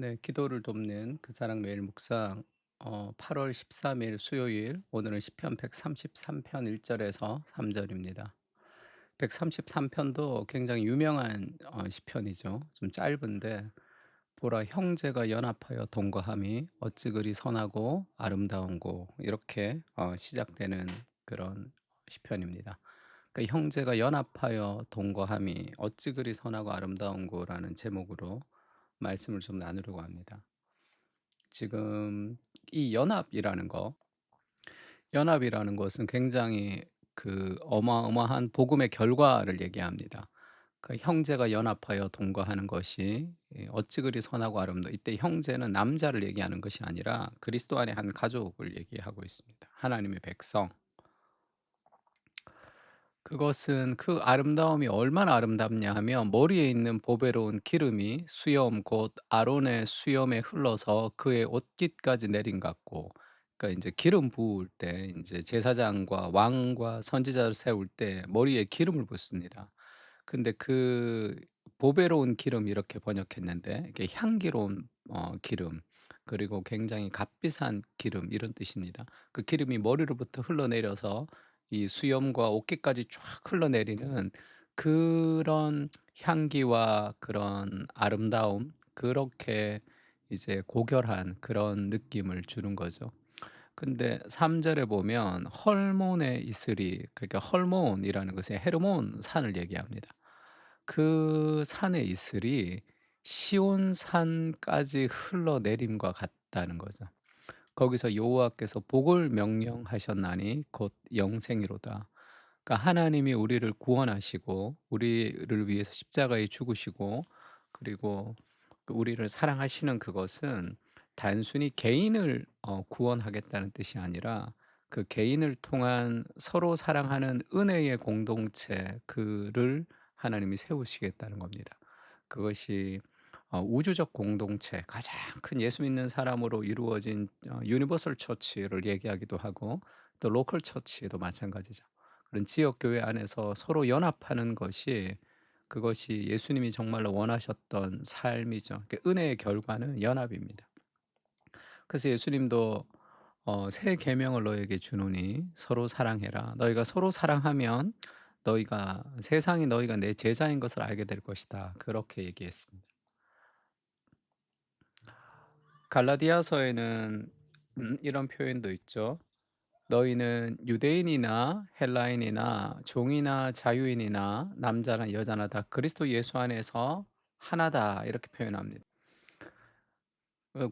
네. 기도를 돕는 그 사랑 매일 묵상 8월 13일 수요일. 오늘은 시편 133편 1 절에서 3 절입니다. 133 편도 굉장히 유명한 시편이죠. 좀 짧은데 "보라 형제가 연합하여 동거함이 어찌 그리 선하고 아름다운고." 이렇게 시작되는 그런 시편입니다. 그러니까 "형제가 연합하여 동거함이 어찌 그리 선하고 아름다운고."라는 제목으로 말씀을 좀 나누려고 합니다. 지금 이 연합이라는 것은 굉장히 그 어마어마한 복음의 결과를 얘기합니다. 그 형제가 연합하여 동거하는 것이 어찌 그리 선하고 아름다워. 이때 형제는 남자를 얘기하는 것이 아니라 그리스도 안의 한 가족을 얘기하고 있습니다. 하나님의 백성. 그것은 그 아름다움이 얼마나 아름답냐 하면 머리에 있는 보배로운 기름이 수염 곧 아론의 수염에 흘러서 그의 옷깃까지 내린 같고, 그러니까 인제 기름 부을 때 인제 제사장과 왕과 선지자를 세울 때 머리에 기름을 붓습니다. 근데 그 보배로운 기름 이렇게 번역했는데 이게 향기로운 기름, 그리고 굉장히 값비싼 기름 이런 뜻입니다. 그 기름이 머리로부터 흘러내려서 이 수염과 어깨까지 쫙 흘러내리는 그런 향기와 그런 아름다움, 그렇게 이제 고결한 그런 느낌을 주는 거죠. 근데 3 절에 보면 헐몬에 이스리, 그러니까 헐몬이라는 것은 헤르몬 산을 얘기합니다. 그 산의 이슬이 시온산까지 흘러내림과 같다는 거죠. 거기서 여호와께서 복을 명령하셨나니 곧 영생이로다. 그러니까 하나님이 우리를 구원하시고 우리를 위해서 십자가에 죽으시고, 그리고 그 우리를 사랑하시는 그것은 단순히 개인을 구원하겠다는 뜻이 아니라 그 개인을 통한 서로 사랑하는 은혜의 공동체, 그를 하나님이 세우시겠다는 겁니다. 그것이 우주적 공동체, 가장 큰 예수 믿는 사람으로 이루어진 유니버설 처치를 얘기하기도 하고, 또 로컬 처치도 마찬가지죠. 그런 지역 교회 안에서 서로 연합하는 것이, 그것이 예수님이 정말로 원하셨던 삶이죠. 그 은혜의 결과는 연합입니다. 그래서 예수님도 "새 계명을 너에게 주노니 서로 사랑해라. 너희가 서로 사랑하면 너희가 세상이 너희가 내 제자인 것을 알게 될 것이다." 그렇게 얘기했습니다. 갈라디아서에는 이런 표현도 있죠. "너희는 유대인이나 헬라인이나 종이나 자유인이나 남자나 여자나 다 그리스도 예수 안에서 하나다." 이렇게 표현합니다.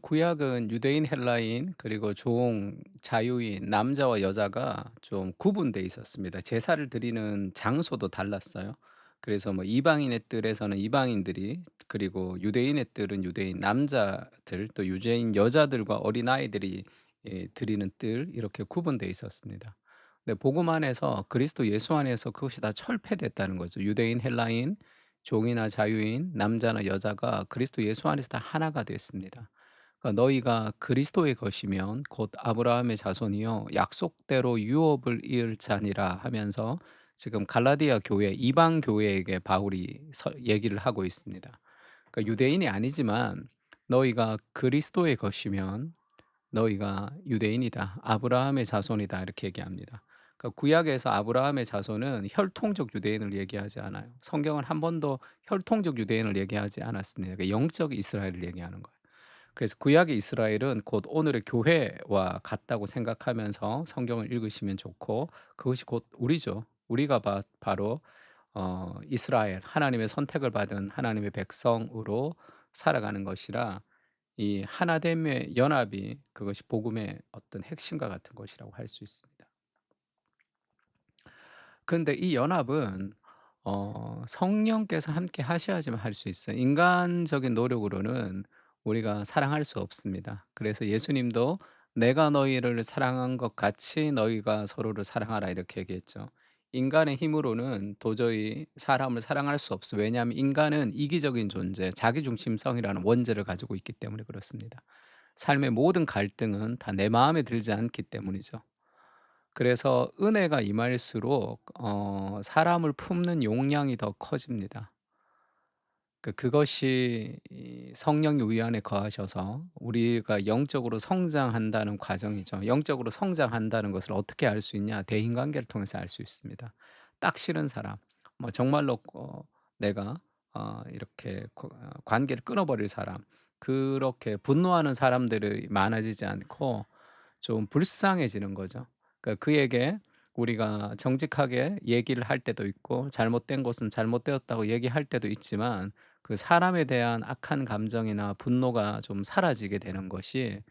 구약은 유대인, 헬라인, 그리고 종, 자유인, 남자와 여자가 좀 구분돼 있었습니다. 제사를 드리는 장소도 달랐어요. 그래서 뭐 이방인의 뜰에서는 이방인들이, 그리고 유대인의 뜰은 유대인 남자들, 또 유대인 여자들과 어린아이들이 드리는 뜰, 이렇게 구분돼 있었습니다. 근데 복음 안에서 그리스도 예수 안에서 그것이 다 철폐됐다는 거죠. 유대인, 헬라인, 종이나 자유인, 남자나 여자가 그리스도 예수 안에서 다 하나가 됐습니다. 그러니까 "너희가 그리스도의 것이면 곧 아브라함의 자손이요 약속대로 유업을 이을 자니라." 하면서 지금 갈라디아 교회, 이방 교회에게 바울이 얘기를 하고 있습니다. 그러니까 유대인이 아니지만 "너희가 그리스도의 것이면 너희가 유대인이다. 아브라함의 자손이다." 이렇게 얘기합니다. 그러니까 구약에서 아브라함의 자손은 혈통적 유대인을 얘기하지 않아요. 성경은 한 번도 혈통적 유대인을 얘기하지 않았습니다. 그러니까 영적 이스라엘을 얘기하는 거예요. 그래서 구약의 이스라엘은 곧 오늘의 교회와 같다고 생각하면서 성경을 읽으시면 좋고, 그것이 곧 우리죠. 우리가 바로 이스라엘, 하나님의 선택을 받은 하나님의 백성으로 살아가는 것이라, 이 하나됨의 연합이 그것이 복음의 어떤 핵심과 같은 것이라고 할 수 있습니다. 근데 이 연합은 성령께서 함께 하셔야지만 할 수 있어요. 인간적인 노력으로는 우리가 사랑할 수 없습니다. 그래서 예수님도 "내가 너희를 사랑한 것 같이 너희가 서로를 사랑하라." 이렇게 얘기했죠. 인간의 힘으로는 도저히 사람을 사랑할 수 없어요. 왜냐하면 인간은 이기적인 존재, 자기중심성이라는 원죄를 가지고 있기 때문에 그렇습니다. 삶의 모든 갈등은 다 내 마음에 들지 않기 때문이죠. 그래서 은혜가 임할수록 사람을 품는 용량이 더 커집니다. 그것이 이 이 성령이 우리 안에 거하셔서 우리가 영적으로 성장한다는 과정이죠. 영적으로 성장한다는 것을 어떻게 알 수 있냐? 대인관계를 통해서 알 수 있습니다. 딱 싫은 사람, 뭐 정말로 내가 이렇게 관계를 끊어버릴 사람, 그렇게 분노하는 사람들이 많아지지 않고 좀 불쌍해지는 거죠. 그러니까 그에게 우리가 정직하게 얘기를 할 때도 있고 잘못된 것은 잘못되었다고 얘기할 때도 있지만 그 사람에 대한 악한 감정이나 분노가 좀 사라지게 되는 것이,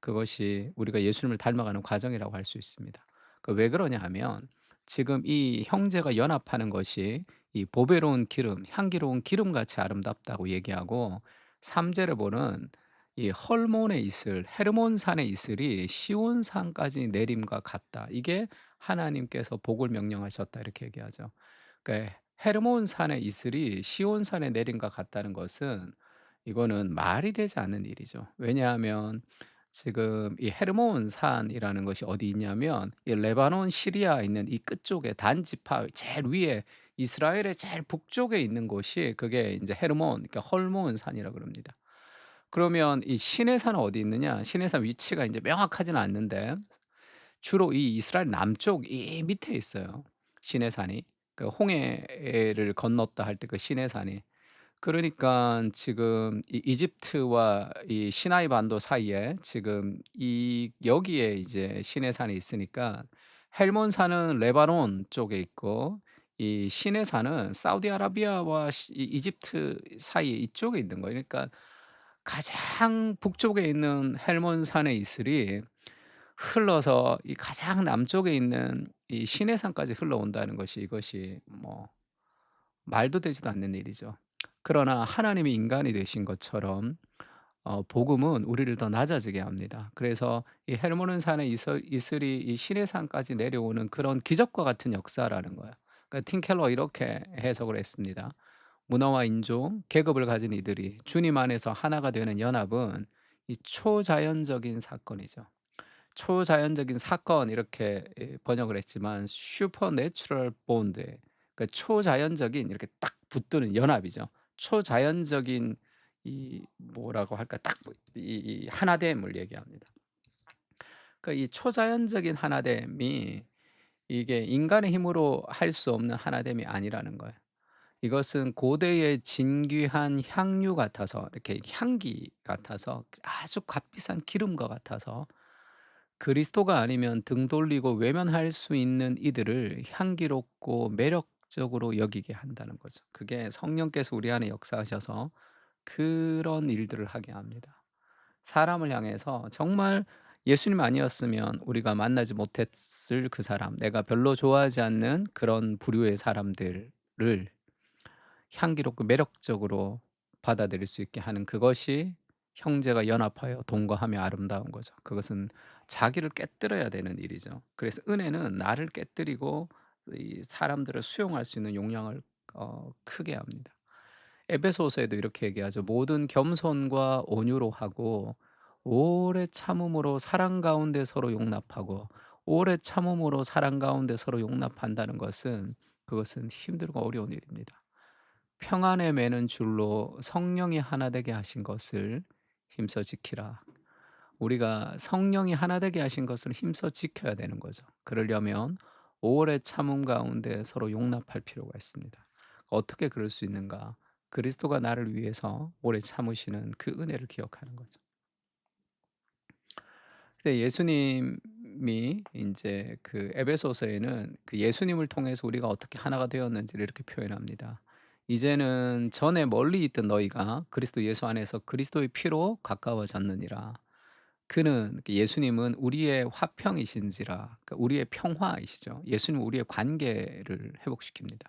그것이 우리가 예수님을 닮아가는 과정이라고 할 수 있습니다. 그 왜 그러냐 하면 지금 이 형제가 연합하는 것이 이 보배로운 기름, 향기로운 기름같이 아름답다고 얘기하고, 3 절에 보는 이 헐몬의 이슬, 헤르몬산의 이슬이 시온산까지 내림과 같다. 이게 하나님께서 복을 명령하셨다 이렇게 얘기하죠. 그러니까 헤르몬산의 이슬이 시온산에 내림과 같다는 것은 이거는 말이 되지 않는 일이죠. 왜냐하면 지금 이 헤르몬 산이라는 것이 어디 있냐면 이 레바논 시리아 있는 이 끝쪽에 단지파 제일 위에 이스라엘의 제일 북쪽에 있는 곳이 그게 인제 헤르몬, 그러니까 헐몬 산이라 그럽니다. 그러면 이 시내 산은 어디 있느냐? 시내 산 위치가 인제 명확하지는 않는데 주로 이 이스라엘 남쪽 이 밑에 있어요, 시내 산이. 그 홍해를 건넜다 할 때 그 시내 산이. 그러니깐 지금 이 이집트와 이 시나이 반도 사이에 지금 이 여기에 이제 시내산이 있으니까 헬몬산은 레바논 쪽에 있고 이 시내산은 사우디아라비아와 이 이집트 사이에 이쪽에 있는 거예요. 그러니까 가장 북쪽에 있는 헬몬산의 이슬이 흘러서 이 가장 남쪽에 있는 이 시내산까지 흘러온다는 것이, 이것이 뭐 말도 되지도 않는 일이죠. 그러나 하나님이 인간이 되신 것처럼 복음은 우리를 더 낮아지게 합니다. 그래서 이 헤르모는 산의 이슬이 이 시내산까지 내려오는 그런 기적과 같은 역사라는 거예요. 그러니까 팀 켈러 이렇게 해석을 했습니다. 문화와 인종, 계급을 가진 이들이 주님 안에서 하나가 되는 연합은 이 초자연적인 사건이죠. 초자연적인 사건 이렇게 번역을 했지만 슈퍼내추럴 본드, 그러니까 초자연적인 이렇게 딱 붙드는 연합이죠. 초자연적인 이 뭐라고 할까 딱 이 하나됨을 얘기합니다. 그러니까 이 초자연적인 하나됨이 이게 인간의 힘으로 할 수 없는 하나됨이 아니라는 거예요. 이것은 고대의 진귀한 향유 같아서, 이렇게 향기 같아서, 아주 값비싼 기름과 같아서 그리스도가 아니면 등 돌리고 외면할 수 있는 이들을 향기롭고 매력적으로 여기게 한다는 거죠. 그게 성령께서 우리 안에 역사하셔서 그런 일들을 하게 합니다. 사람을 향해서 정말 예수님 아니었으면 우리가 만나지 못했을 그 사람, 내가 별로 좋아하지 않는 그런 부류의 사람들을 향기롭고 매력적으로 받아들일 수 있게 하는, 그것이 형제가 연합하여 동거하며 아름다운 거죠. 그것은 자기를 깨뜨려야 되는 일이죠. 그래서 은혜는 나를 깨뜨리고 이 사람들을 수용할 수 있는 용량을 크게 합니다. 에베소서에도 이렇게 얘기하죠. 모든 겸손과 온유로 하고 오래 참음으로 사랑 가운데 서로 용납하고, 오래 참음으로 사랑 가운데 서로 용납한다는 것은, 그것은 힘들고 어려운 일입니다. 평안에 매는 줄로 성령이 하나 되게 하신 것을 힘써 지키라. 우리가 성령이 하나 되게 하신 것을 힘써 지켜야 되는 거죠. 그러려면 오래 참음 가운데 서로 용납할 필요가 있습니다. 어떻게 그럴 수 있는가? 그리스도가 나를 위해서 오래 참으시는 그 은혜를 기억하는 거죠. 근데 예수님이 인제 그 에베소서에는 그 예수님을 통해서 우리가 어떻게 하나가 되었는지를 이렇게 표현합니다. "이제는 전에 멀리 있던 너희가 그리스도 예수 안에서 그리스도의 피로 가까워졌느니라." 그는, 그 예수님은 우리의 화평이신지라, 그러니까 우리의 평화이시죠. 예수님은 우리의 관계를 회복시킵니다.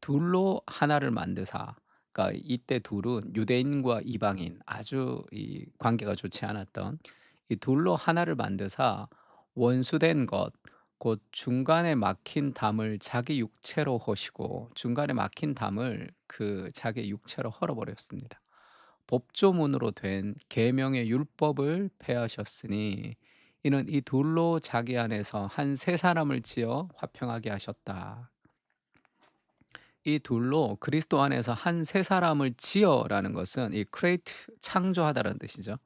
둘로 하나를 만드사, 그러니까 이때 둘은 유대인과 이방인, 아주 이 관계가 좋지 않았던 이 둘로 하나를 만드사 원수된 것 곧 중간에 막힌 담을 자기 육체로 허시고, 중간에 막힌 담을 그 자기 육체로 헐어 버렸습니다. 법조문으로 된 계명의 율법을 폐하셨으니 이는 이 둘로 자기 안에서 한 새 사람을 지어 화평하게 하셨다. 이 둘로 그리스도 안에서 한 새 사람을 지어라는 것은 이 create 창조하다라는 뜻이죠.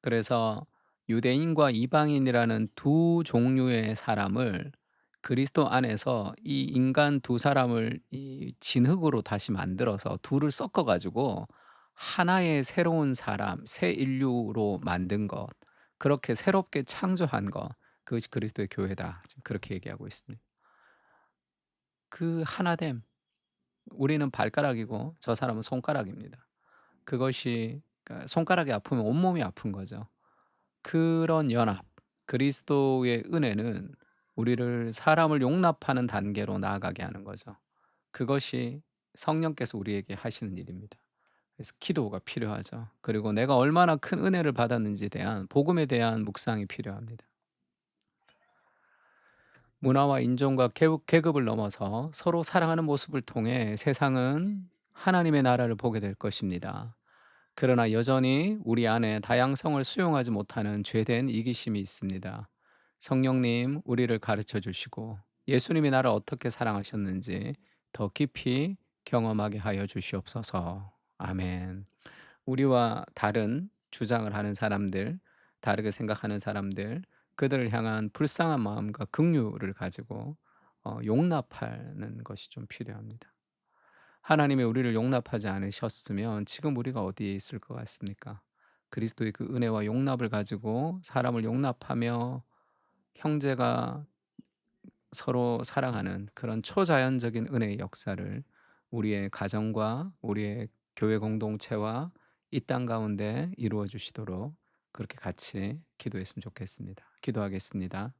그래서 유대인과 이방인이라는 두 종류의 사람을 그리스도 안에서 이 인간 두 사람을 이 진흙으로 다시 만들어서 둘을 섞어 가지고 하나의 새로운 사람, 새 인류로 만든 것, 그렇게 새롭게 창조한 것, 그것이 그리스도의 교회다. 지금 그렇게 얘기하고 있습니다. 그 하나됨, 우리는 발가락이고 저 사람은 손가락입니다. 그것이, 그러니까 손가락이 아프면 온몸이 아픈 거죠. 그런 연합, 그리스도의 은혜는 우리를 사람을 용납하는 단계로 나아가게 하는 거죠. 그것이 성령께서 우리에게 하시는 일입니다. 그래서 기도가 필요하죠. 그리고 내가 얼마나 큰 은혜를 받았는지에 대한 복음에 대한 묵상이 필요합니다. 문화와 인종과 계급을 넘어서 서로 사랑하는 모습을 통해 세상은 하나님의 나라를 보게 될 것입니다. 그러나 여전히 우리 안에 다양성을 수용하지 못하는 죄된 이기심이 있습니다. 성령님, 우리를 가르쳐 주시고 예수님이 나를 어떻게 사랑하셨는지 더 깊이 경험하게 하여 주시옵소서. 아멘. 우리와 다른 주장을 하는 사람들, 다르게 생각하는 사람들, 그들을 향한 불쌍한 마음과 긍휼을 가지고 용납하는 것이 좀 필요합니다. 하나님이 우리를 용납하지 않으셨으면 지금 우리가 어디에 있을 것 같습니까? 그리스도의 그 은혜와 용납을 가지고 사람을 용납하며 형제가 서로 사랑하는 그런 초자연적인 은혜의 역사를 우리의 가정과 우리의 교회 공동체와 이 땅 가운데 이루어 주시도록 그렇게 같이 기도했으면 좋겠습니다. 기도하겠습니다.